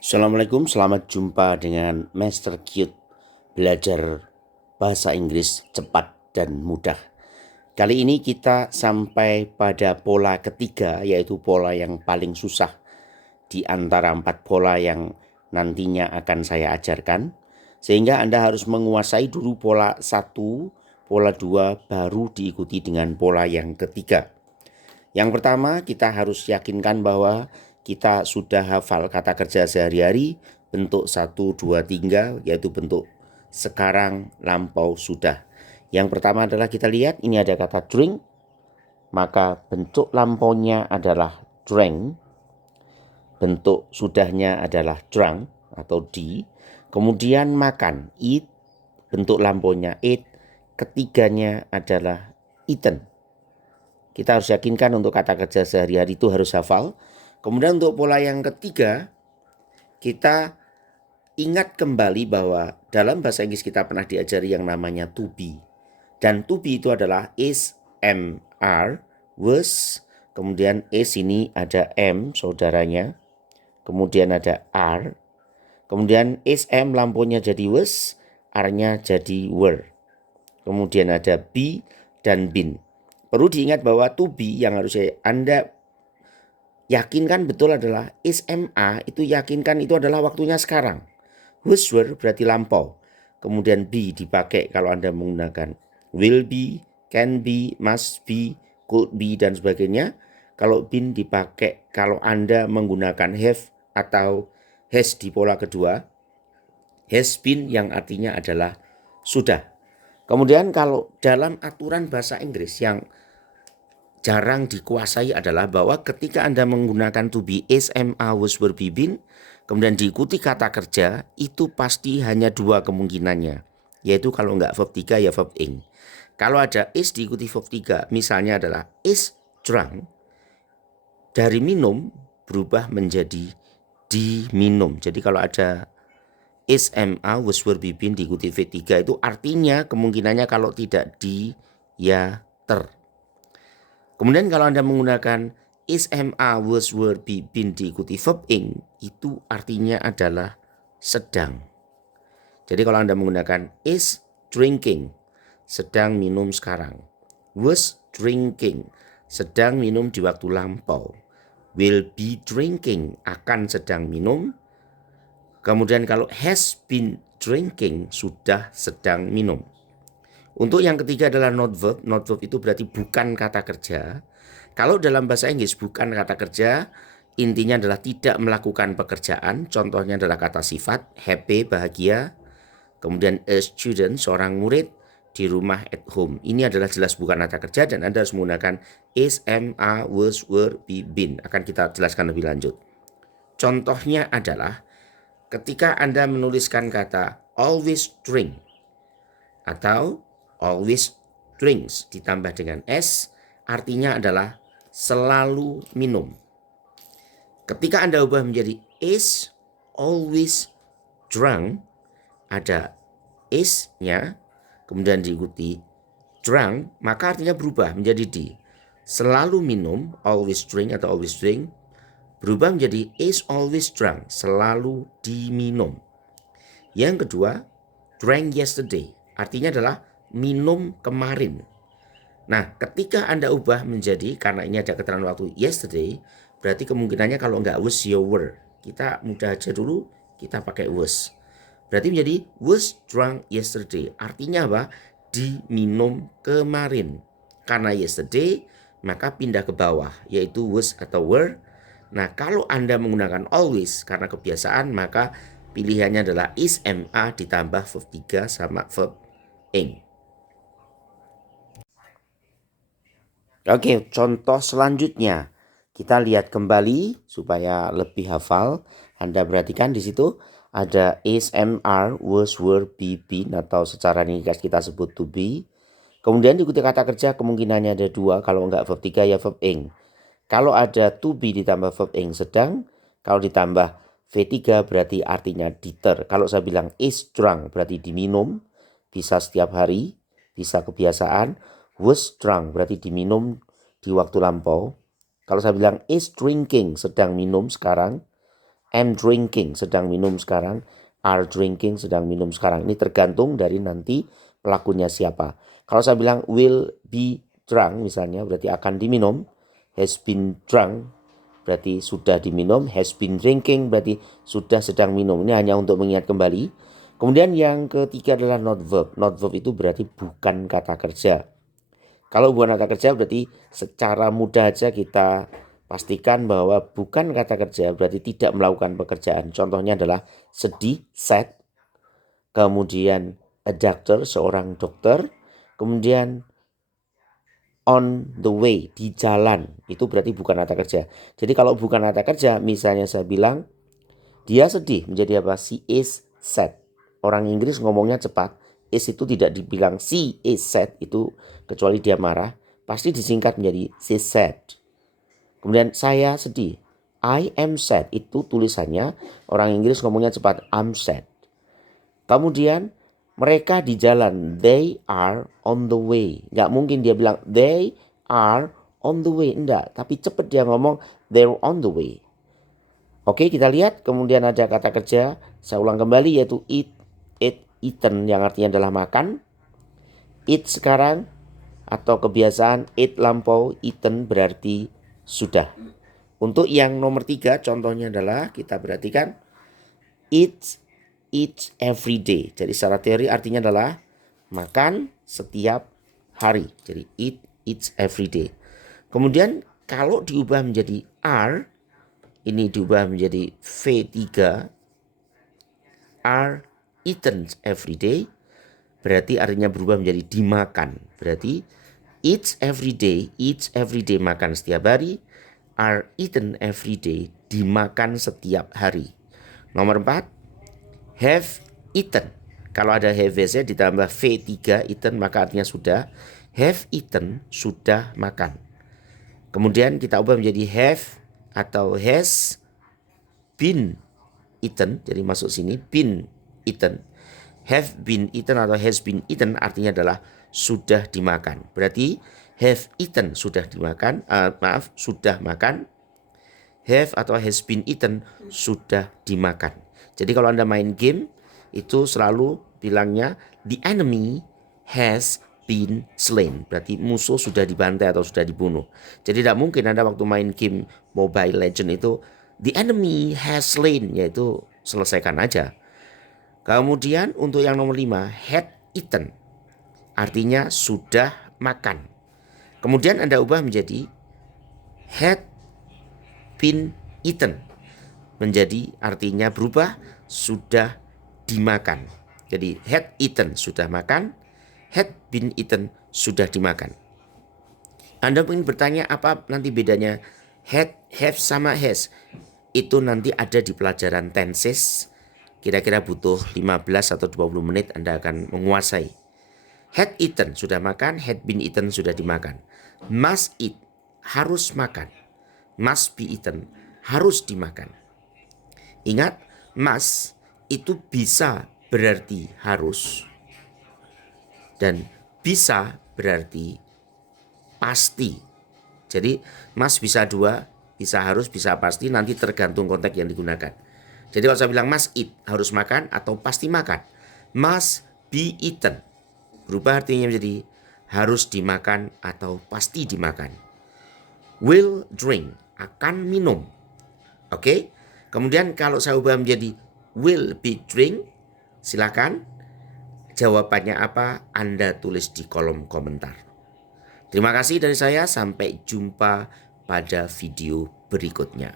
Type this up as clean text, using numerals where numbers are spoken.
Assalamualaikum, selamat jumpa dengan Master Cute belajar bahasa Inggris cepat dan mudah. Kali ini kita sampai pada pola ketiga, yaitu pola yang paling susah di antara 4 pola yang nantinya akan saya ajarkan. Sehingga Anda harus menguasai dulu pola 1, pola 2, baru diikuti dengan pola yang ketiga. Yang pertama, kita harus yakinkan bahwa kita sudah hafal kata kerja sehari-hari bentuk 1, 2, 3, yaitu bentuk sekarang, lampau, sudah. Yang pertama adalah kita lihat ini ada kata drink, maka bentuk lampaunya adalah drank, bentuk sudahnya adalah drunk atau D. Kemudian makan, eat, bentuk lampaunya ate, ketiganya adalah eaten. Kita harus yakinkan untuk kata kerja sehari-hari itu harus hafal. Kemudian untuk pola yang ketiga, kita ingat kembali bahwa dalam bahasa Inggris kita pernah diajari yang namanya to be. Dan to be itu adalah is, am, are, was. Kemudian is ini ada am, saudaranya. Kemudian ada are. Kemudian is, am, lampunya jadi was, are-nya jadi were. Kemudian ada be dan been. Perlu diingat bahwa to be yang harus Anda yakinkan betul adalah is, am, are, itu yakinkan itu adalah waktunya sekarang. Was, were berarti lampau. Kemudian be dipakai kalau Anda menggunakan will be, can be, must be, could be, dan sebagainya. Kalau been dipakai kalau Anda menggunakan have atau has di pola kedua. Has been yang artinya adalah sudah. Kemudian kalau dalam aturan bahasa Inggris yang jarang dikuasai adalah bahwa ketika Anda menggunakan to be, is, am, are, was, were, be, been, kemudian diikuti kata kerja, itu pasti hanya 2 kemungkinannya. Yaitu kalau enggak verb 3 ya verb ing. Kalau ada is diikuti verb 3, misalnya adalah is drunk, dari minum berubah menjadi diminum. Jadi kalau ada is, am, are, was, were, be, been diikuti verb 3 itu artinya kemungkinannya kalau tidak di ya ter. Kemudian kalau Anda menggunakan is, am, are, was, were, be, been diikuti verb ing, itu artinya adalah sedang. Jadi kalau Anda menggunakan is drinking, sedang minum sekarang. Was drinking, sedang minum di waktu lampau. Will be drinking, akan sedang minum. Kemudian kalau has been drinking, sudah sedang minum. Untuk yang ketiga adalah not verb. Not verb itu berarti bukan kata kerja. Kalau dalam bahasa Inggris bukan kata kerja, intinya adalah tidak melakukan pekerjaan. Contohnya adalah kata sifat, happy, bahagia. Kemudian a student, seorang murid di rumah, at home. Ini adalah jelas bukan kata kerja dan Anda harus menggunakan is, am, are, was, were, be, been. Akan kita jelaskan lebih lanjut. Contohnya adalah ketika Anda menuliskan kata always drink atau always drinks ditambah dengan s, artinya adalah selalu minum. Ketika Anda ubah menjadi is always drunk, ada is-nya, kemudian diikuti drunk, maka artinya berubah menjadi di. Selalu minum, always drink atau always drink, berubah menjadi is always drunk, selalu diminum. Yang kedua, drank yesterday, artinya adalah minum kemarin. Nah, ketika Anda ubah menjadi, karena ini ada keterangan waktu yesterday, berarti kemungkinannya kalau nggak was, ya were. Kita mudah aja dulu, kita pakai was. Berarti menjadi was drunk yesterday. Artinya apa? Diminum kemarin. Karena yesterday, maka pindah ke bawah, yaitu was atau were. Nah, kalau Anda menggunakan always, karena kebiasaan, maka pilihannya adalah is, am, are, ditambah verb 3 sama verb ing. Oke, contoh selanjutnya kita lihat kembali supaya lebih hafal. Anda perhatikan di situ ada is, am, are, was, were, be, been atau secara ringkas kita sebut to be. Kemudian diikuti kata kerja kemungkinannya ada 2, kalau enggak verb 3 ya verb ing. Kalau ada to be ditambah verb ing sedang, kalau ditambah V3 berarti artinya diter. Kalau saya bilang is drunk berarti diminum, bisa setiap hari, bisa kebiasaan. Was drunk berarti diminum di waktu lampau. Kalau saya bilang is drinking, sedang minum sekarang, am drinking, sedang minum sekarang. Are drinking, sedang minum sekarang. Ini tergantung dari nanti pelakunya siapa. Kalau saya bilang will be drunk misalnya, berarti akan diminum. Has been drunk, berarti sudah diminum. Has been drinking, berarti sudah sedang minum. Ini hanya untuk mengingat kembali. Kemudian yang ketiga adalah not verb. Not verb itu berarti bukan kata kerja. Kalau bukan kata kerja berarti secara mudah aja kita pastikan bahwa bukan kata kerja berarti tidak melakukan pekerjaan. Contohnya adalah sedih, sad. Kemudian a doctor, seorang dokter. Kemudian on the way, di jalan. Itu berarti bukan kata kerja. Jadi kalau bukan kata kerja, misalnya saya bilang dia sedih, menjadi apa? She is sad. Orang Inggris ngomongnya cepat. Is itu tidak dibilang she is sad, itu kecuali dia marah, pasti disingkat menjadi she sad. Kemudian saya sedih, I am sad, itu tulisannya orang Inggris ngomongnya cepat, I'm sad. Kemudian mereka di jalan, they are on the way. Nggak mungkin dia bilang they are on the way, enggak, tapi cepat dia ngomong they're on the way. Oke, kita lihat kemudian ada kata kerja, saya ulang kembali, yaitu eat, eaten, yang artinya adalah makan. Eat sekarang atau kebiasaan, eat lampau, eaten berarti sudah. Untuk yang nomor 3 contohnya adalah kita perhatikan eat every day. Jadi secara teori artinya adalah makan setiap hari. Jadi eat every day. Kemudian kalau diubah menjadi are, ini diubah menjadi V3, are eaten every day, berarti artinya berubah menjadi dimakan. Berarti eats every day makan setiap hari. Are eaten every day, dimakan setiap hari. Nomor 4, have eaten. Kalau ada have ditambah V3 eaten maka artinya sudah. Have eaten, sudah makan. Kemudian kita ubah menjadi have atau has been eaten. Jadi masuk sini been eaten. Have been eaten atau has been eaten artinya adalah sudah dimakan. Berarti have eaten sudah dimakan, sudah makan. Have atau has been eaten sudah dimakan. Jadi kalau Anda main game itu selalu bilangnya the enemy has been slain. Berarti musuh sudah dibantai atau sudah dibunuh. Jadi tidak mungkin Anda waktu main game Mobile Legend itu the enemy has slain, yaitu selesaikan aja. Kemudian untuk yang nomor 5, had eaten, artinya sudah makan. Kemudian Anda ubah menjadi had been eaten, menjadi artinya berubah sudah dimakan. Jadi had eaten sudah makan, had been eaten sudah dimakan. Anda ingin bertanya apa nanti bedanya had, have sama has? Itu nanti ada di pelajaran tenses. Kira-kira butuh 15 atau 20 menit Anda akan menguasai. Had eaten, sudah makan. Had been eaten, sudah dimakan. Must eat, harus makan. Must be eaten, harus dimakan. Ingat, must itu bisa berarti harus. Dan bisa berarti pasti. Jadi must bisa 2, bisa harus, bisa pasti, nanti tergantung konteks yang digunakan. Jadi kalau saya bilang must eat, harus makan atau pasti makan. Must be eaten, berubah artinya menjadi harus dimakan atau pasti dimakan. Will drink, akan minum. Oke. Kemudian kalau saya ubah menjadi will be drink, silakan jawabannya apa Anda tulis di kolom komentar. Terima kasih dari saya, sampai jumpa pada video berikutnya.